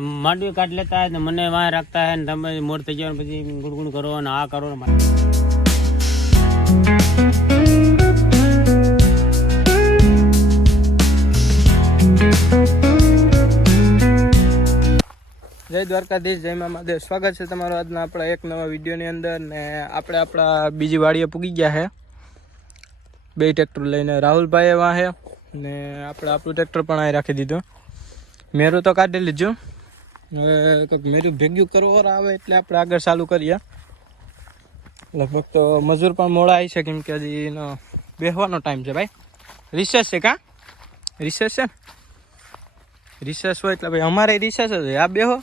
માંડવી કાઢ લેતા है મને वहाँ रखता है તમે મોડ થઈ જાવ પછી ગુડગુડ કરો અને આ કરો ને જય દ્વારકાધીશ, જય મા મહાદેવ। સ્વાગત છે તમારું આજના આપણા એક નવા વિડીયોની અંદર ને આપણે આપણા બીજી વાડીએ પૂગી ગયા છે। બે ટ્રેક્ટર લઈને રાહુલભાઈએ વાં છે ને આપણે આપણું ટ્રેક્ટર પણ અહીં રાખી દીધું। મેરું તો કાઢી લીધું, હવે કંઈક મેરું ભેગ્યું કરવો આવે એટલે આપણે આગળ ચાલુ કરીએ। લગભગ તો મજૂર પણ મોડા આવી છે કેમ કે હજી એનો બેસવાનો ટાઈમ છે ભાઈ। રિસેસ છે કાં? રિસેસ છે ને? રિસેસ હોય એટલે ભાઈ અમારે રિસેસ જ હોય। આ બેહો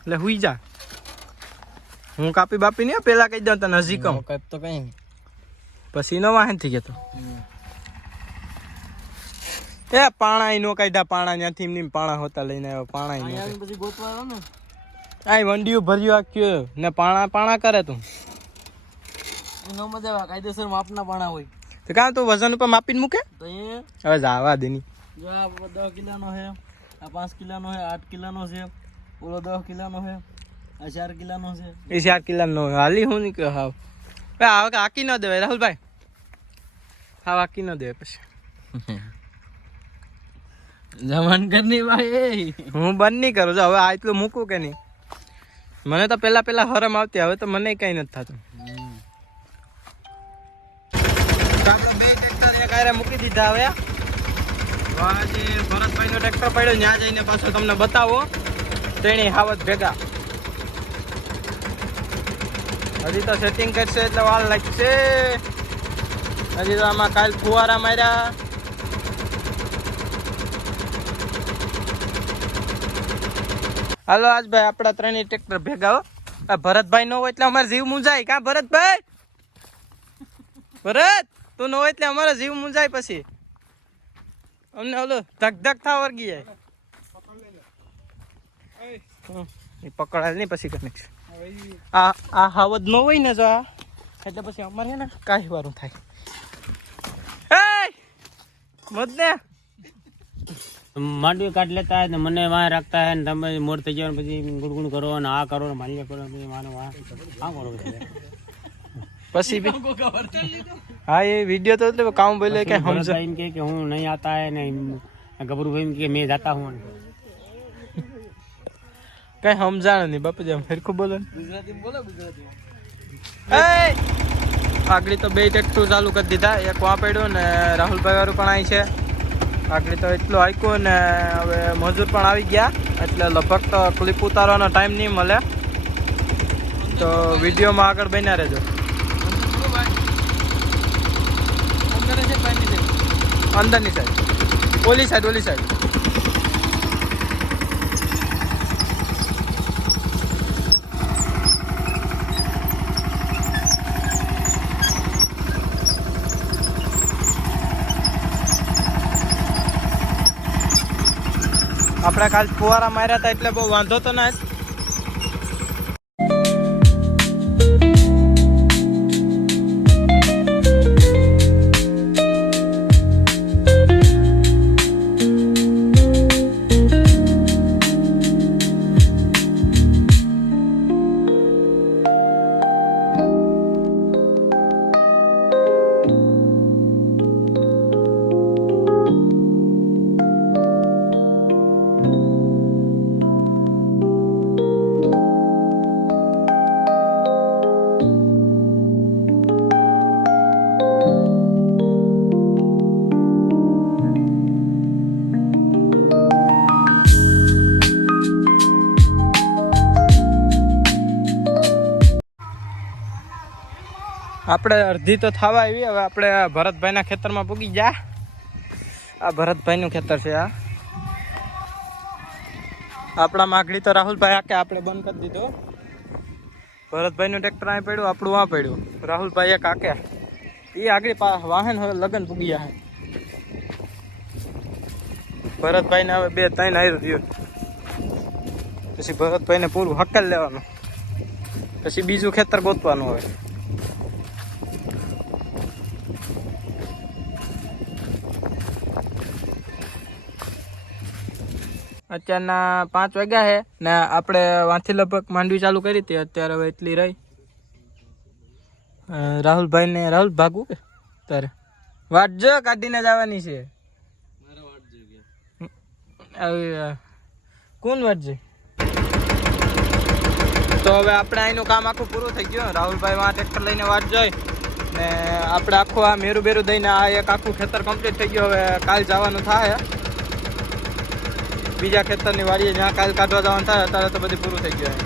એટલે હુઈ જા, હું કાપી બાપી નહીં પેલા કહી દઉં તને, હજી કહું તો કઈ નહીં પછી નો વાહન થઈ ગયો એ પાણા નો કાઢ્યા, પાણા ત્યાંથી એમની પાણા હોતા લઈને આવ્યો, પાણા પછી ગોતવા ને આ વંડિયું ભર્યું આખ્યું ને પાણા પાણા કરે તું નો મજા આવે। કાયદેસર માપના પાણા હોય તો કાં તું વજન ઉપર માપીને મૂકે તો એ હવે જાવા દેની। જો આ 10 કિલોનો છે, આ 5 કિલોનો છે, 8 કિલોનો છે, ઓલો 10 કિલોનો છે, આ 4 કિલોનો છે, એ 4 કિલોનો હાલી હું નહીં કે હાવ હવે હાકી ન દેવાય રાહુલભાઈ, હાવ હાકી ન દેવાય પછી જવાન કરની ભાઈ હું બંધ નહીં કરું છું। હવે આ એટલું મૂકું કે નહીં, મને તો પેલા હરમ આવતી, હવે તો મને કઈ નથી થતું। આપણે બે ટ્રેક્ટર એક આરે મૂકી દીધા। હવે જે ભરતભાઈનો ટ્રેક્ટર પડ્યો ત્યાં જઈને પાછો તમને બતાવો તેની હાવત ભેગા। હજી તો સેટિંગ કરશે એટલે વાર લાગશે। હજી તો આમાં કાલ ફુવારા માર્યા, હાલો આજ ભાઈ આપડા ત્રણેય ટ્રેક્ટર ભેગા હો। આ ભરતભાઈ નો હોય એટલે અમારે જીવ મૂંઝાય કાં ભરતભાઈ? ભરત તું નો હોય એટલે અમારો જીવ મૂંઝાય, પછી અમને ઓલો ધક ધક થા વર્ગી જાય। એ પકડાય નહીં પછી કનેક્શન આ હાવદ નો હોય ને જો આ એટલે પછી અમારે ને કાંઈ વારું થાય। મત ને માંડવી કાઢ લેતા है મને वहाँ रखता है તમે મોડ થઈ જાવ પછી ગુડગુડ કરો અને આ કરો ને માન્ય કરો પછી માનો આ કરો પછી હા એ વિડીયો તો એટલે કામ બોલે કે સમજા એમ કે હું નહીં आता है ને ગબरू ભાઈ કે मैं जाता हूँ કઈ સમજાણ નહીં બાપુ જેમ ફેરખું બોલો ગુજરાતી બોલો ગુજરાતી આગળ તો બે ટ્રેક્ટર ચાલુ કરી દીધા, એક વાં પડ્યું ને રાહુલભાઈ વાળું પણ અહીં છે। આગળ તો એટલું હાંક્યું ને હવે મજૂર પણ આવી ગયા એટલે લગભગ તો ક્લિપ ઉતારવાનો ટાઈમ નહીં મળે, તો વિડીયોમાં આગળ બન્યા રહેજો। અંદરની સાઈડ ઓલી સાઈડ આપણે કાલ ફુવારા માર્યા હતા એટલે બહુ વાંધો તો ના જ। આપણે અડધી તો થવા આવી, હવે આપણે ભરતભાઈના ખેતરમાં પૂગી ગયા। આ ભરતભાઈનું ખેતર છે। આ આપણા માગડી તો રાહુલભાઈ આકે આપણે બંધ કરી દીધો। ભરતભાઈનું ટ્રેક્ટર અહીં પડ્યું, આપણું વાં પડ્યું, રાહુલભાઈ એક આકે એ આગળ વાહન હવે લગન પૂગી ગયા છે। ભરતભાઈને હવે 2-3 આવ્યું થયું, પછી ભરતભાઈને પૂરું હક્કલ લેવાનું, પછી બીજું ખેતર ગોતવાનું। હવે અત્યારના 5 વાગ્યા છે ને આપણે વાંથી લગભગ માંડવી ચાલુ કરી હતી. અત્યારે હવે એટલી રહી. રાહુલ ભાગવું કે તારે વાટ જો કાઢીને જવાની છે. કોણ વાટ છે? તો હવે આપણે અહીંનું કામ આખું પૂરું થઈ ગયું. રાહુલભાઈ વાં ટ્રેક્ટર લઈને વાટ જોઈ ને આપણે આખું આ મેરું બેરું દઈને આ એક આખું ખેતર કમ્પ્લીટ થઈ ગયું. હવે કાલ જવાનું થાય બીજા ખેતરની વાડીએ, જ્યાં કાલ કાઢવા જવાનું થાય. અત્યારે તો બધું પૂરું થઈ ગયું.